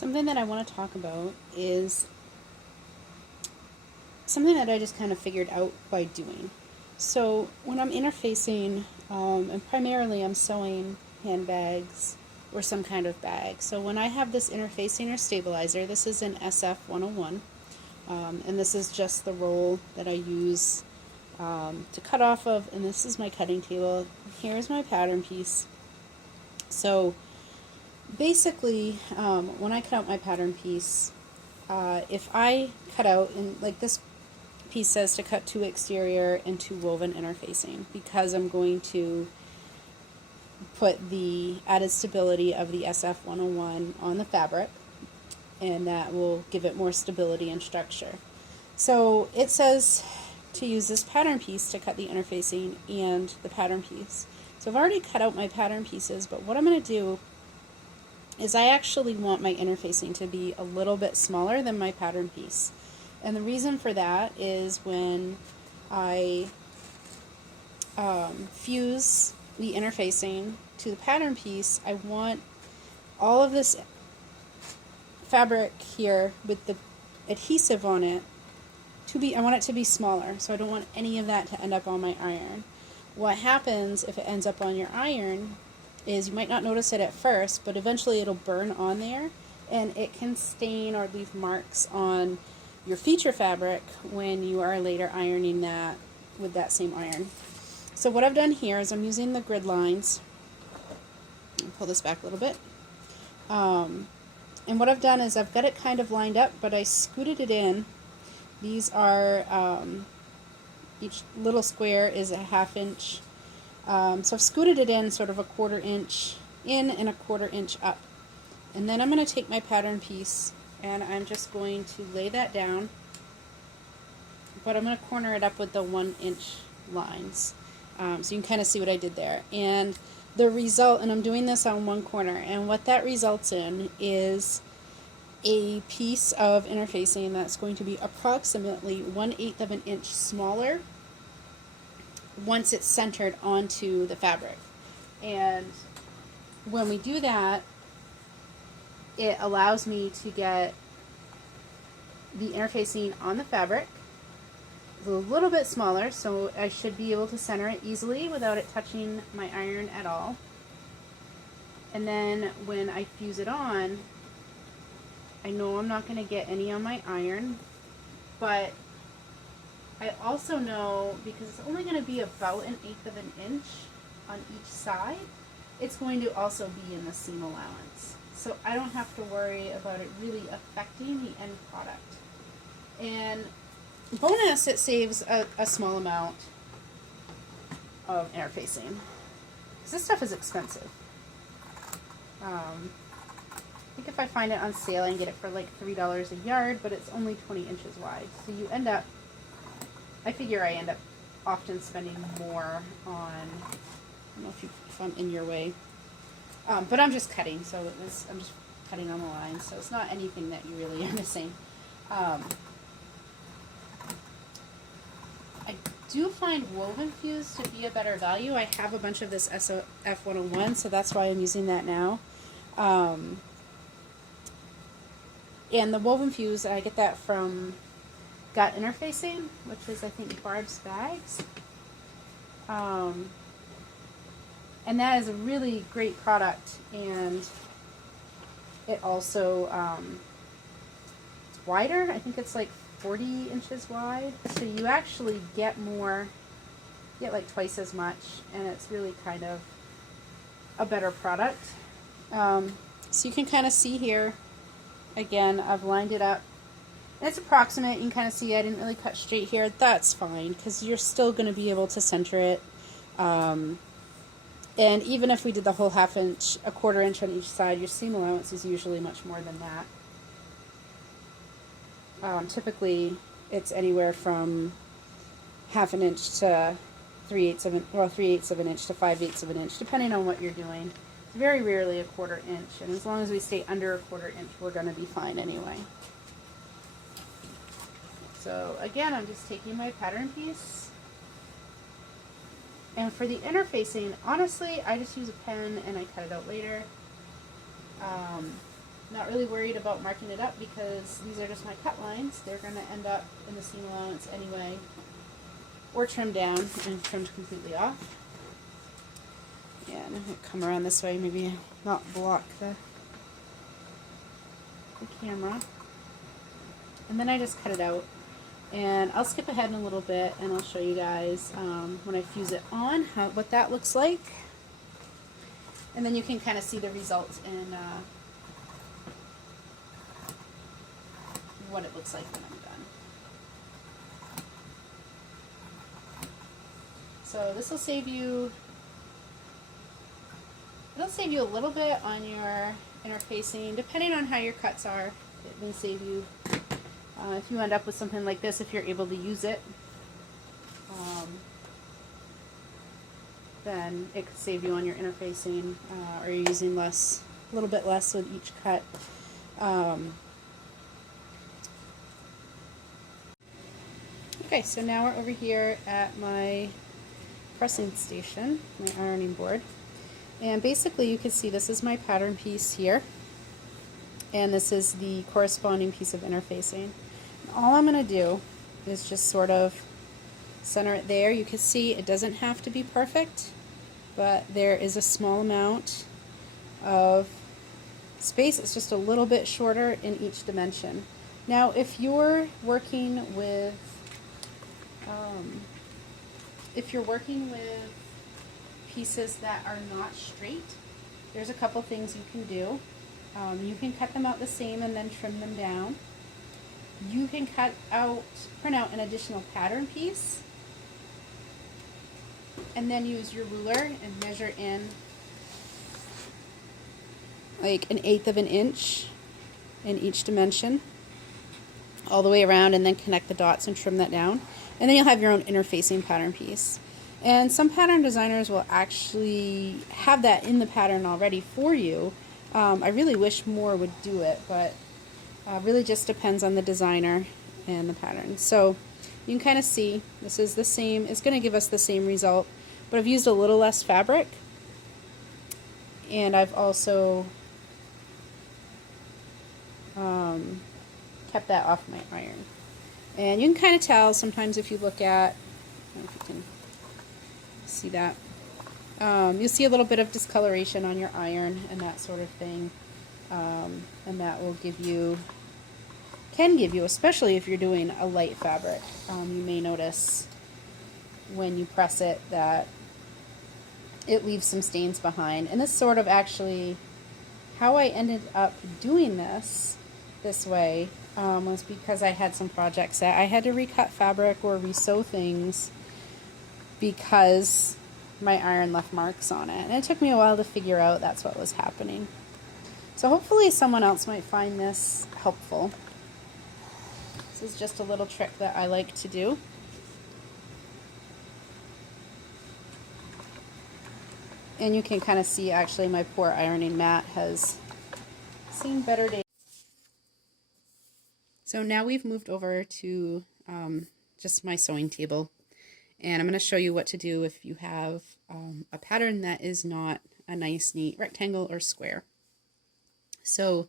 Something that I want to talk about is something that I just kind of figured out by doing. So when I'm interfacing, and primarily I'm sewing handbags or some kind of bag. So when I have this interfacing or stabilizer, this is an SF 101, and this is just the roll that I use to cut off of, and this is my cutting table. Here's my pattern piece. So basically, when I cut out my pattern piece, if I cut out, and like this piece says to cut 2 exterior and 2 woven interfacing, because I'm going to put the added stability of the SF 101 on the fabric, and that will give it more stability and structure. So it says to use this pattern piece to cut the interfacing and the pattern piece. So I've already cut out my pattern pieces, but what I'm going to do is I actually want my interfacing to be a little bit smaller than my pattern piece. And the reason for that is when I fuse the interfacing to the pattern piece, I want all of this fabric here with the adhesive on it I want it to be smaller, so I don't want any of that to end up on my iron. What happens if it ends up on your iron is you might not notice it at first, but eventually it'll burn on there, and it can stain or leave marks on your feature fabric when you are later ironing that with that same iron. So what I've done here is I'm using the grid lines. I'll pull this back a little bit. And what I've done is I've got it kind of lined up, but I scooted it in. These are, each little square is a 1/2 inch. So I've scooted it in sort of a 1/4 inch in and a 1/4 inch up. And then I'm going to take my pattern piece and I'm just going to lay that down, but I'm going to corner it up with the 1 inch lines. So you can kind of see what I did there. And the result, and I'm doing this on one corner, and what that results in is a piece of interfacing that's going to be approximately 1/8 of an inch smaller once it's centered onto the fabric. And when we do that, it allows me to get the interfacing on the fabric. It's a little bit smaller, so I should be able to center it easily without it touching my iron at all. And then when I fuse it on, I know I'm not going to get any on my iron, but I also know, because it's only going to be about 1/8 of an inch on each side, it's going to also be in the seam allowance. So I don't have to worry about it really affecting the end product. And bonus, it saves a small amount of interfacing, because this stuff is expensive. I think if I find it on sale, I can get it for like $3 a yard, but it's only 20 inches wide. So you end up, I figure I end up often spending more on, I don't know if I'm in your way, but I'm just cutting, so I'm just cutting on the line, so it's not anything that you really are missing. I do find woven fuse to be a better value. I have a bunch of this SF 101, so that's why I'm using that now. And the woven fuse, I get that from Got Interfacing, which is, I think, Barb's Bags. And that is a really great product, and it also, it's wider. I think it's like 40 inches wide. So you actually get more, you get like twice as much, and it's really kind of a better product. So you can kind of see here, again, I've lined it up. And it's approximate. You can kind of see I didn't really cut straight here. That's fine, because you're still going to be able to center it. And even if we did the whole 1/2 inch, a 1/4 inch on each side, your seam allowance is usually much more than that. Typically, it's anywhere from 1/2 an inch to 3/8 of an, well, 3/8 of an inch to 5/8 of an inch, depending on what you're doing. Very rarely a 1/4 inch, and as long as we stay under a 1/4 inch, we're going to be fine anyway. So again, I'm just taking my pattern piece, and for the interfacing, honestly, I just use a pen and I cut it out later. Not really worried about marking it up because these are just my cut lines. They're going to end up in the seam allowance anyway, or trimmed down and trimmed completely off. Yeah, and I'm going to come around this way, maybe not block the camera. And then I just cut it out. And I'll skip ahead in a little bit and I'll show you guys when I fuse it on what that looks like. And then you can kind of see the results in what it looks like when I'm done. So this will save you, it'll save you a little bit on your interfacing, depending on how your cuts are. It may save you, if you end up with something like this, if you're able to use it, then it could save you on your interfacing, or you're using less, a little bit less with each cut. Okay, so now we're over here at my pressing station, my ironing board. And basically you can see this is my pattern piece here. And this is the corresponding piece of interfacing. And all I'm going to do is just sort of center it there. You can see it doesn't have to be perfect, but there is a small amount of space. It's just a little bit shorter in each dimension. Now if you're working with pieces that are not straight, there's a couple things you can do. You can cut them out the same and then trim them down. You can print out an additional pattern piece and then use your ruler and measure in like 1/8 of an inch in each dimension all the way around, and then connect the dots and trim that down. And then you'll have your own interfacing pattern piece. And some pattern designers will actually have that in the pattern already for you. I really wish more would do it, but really just depends on the designer and the pattern. So you can kind of see this is the same, it's going to give us the same result, but I've used a little less fabric, and I've also kept that off my iron. And you can kind of tell sometimes if you look at, I don't know if you can see that, you'll see a little bit of discoloration on your iron and that sort of thing, and that will can give you, especially if you're doing a light fabric, you may notice when you press it that it leaves some stains behind. And this sort of actually, how I ended up doing this way was because I had some projects that I had to recut fabric or resew things because my iron left marks on it. And it took me a while to figure out that's what was happening. So hopefully someone else might find this helpful. This is just a little trick that I like to do. And you can kind of see actually my poor ironing mat has seen better days. So now we've moved over to just my sewing table, and I'm going to show you what to do if you have a pattern that is not a nice neat rectangle or square. So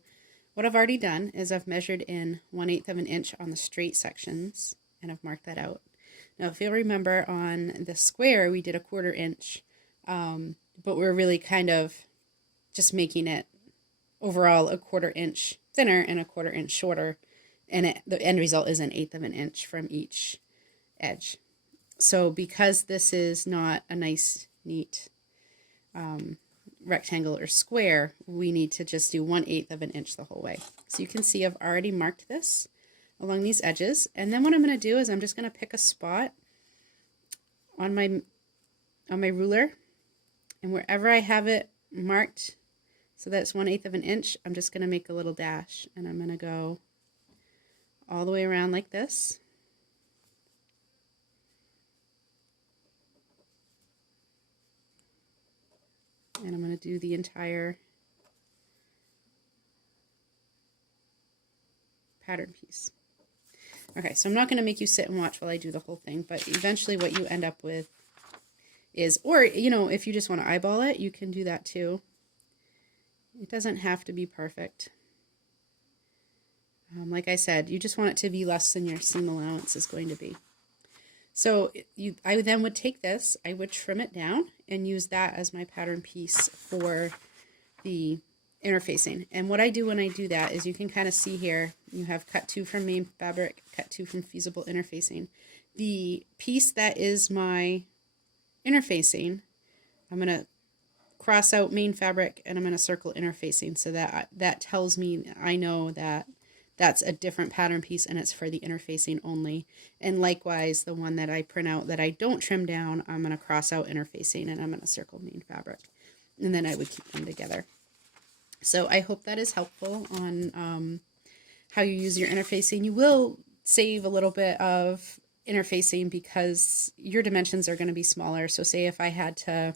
what I've already done is I've measured in 1/8 of an inch on the straight sections, and I've marked that out. Now if you'll remember on the square we did 1/4 inch, but we're really kind of just making it overall 1/4 inch thinner and 1/4 inch shorter, and the end result is 1/8 of an inch from each edge. So because this is not a nice neat rectangle or square, we need to just do 1/8 of an inch the whole way. So you can see I've already marked this along these edges, and then what I'm going to do is I'm just going to pick a spot on my ruler, and wherever I have it marked so that's 1/8 of an inch, I'm just going to make a little dash, and I'm going to go all the way around like this. And I'm going to do the entire pattern piece. Okay, so I'm not going to make you sit and watch while I do the whole thing, but eventually what you end up with is, or, you know, if you just want to eyeball it, you can do that too. It doesn't have to be perfect. Like I said, you just want it to be less than your seam allowance is going to be. So I then would take this, I would trim it down and use that as my pattern piece for the interfacing. And what I do when I do that is, you can kind of see here, you have cut 2 from main fabric, cut 2 from Fusible interfacing. The piece that is my interfacing, I'm going to cross out main fabric and I'm going to circle interfacing, so that tells me, I know that that's a different pattern piece and it's for the interfacing only. And likewise, the one that I print out that I don't trim down, I'm going to cross out interfacing and I'm going to circle main fabric. And then I would keep them together. So I hope that is helpful on how you use your interfacing. You will save a little bit of interfacing because your dimensions are going to be smaller. So say if I had to,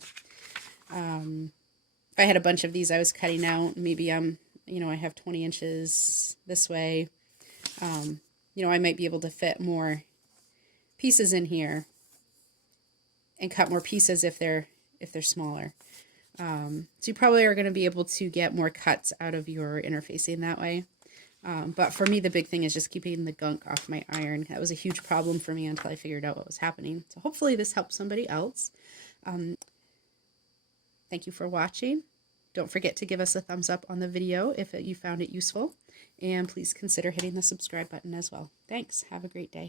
if I had a bunch of these I was cutting out, maybe I have 20 inches this way, I might be able to fit more pieces in here and cut more pieces if they're smaller. So you probably are going to be able to get more cuts out of your interfacing that way. But for me, the big thing is just keeping the gunk off my iron. That was a huge problem for me until I figured out what was happening. So hopefully this helps somebody else. Thank you for watching. Don't forget to give us a thumbs up on the video if you found it useful. And please consider hitting the subscribe button as well. Thanks. Have a great day.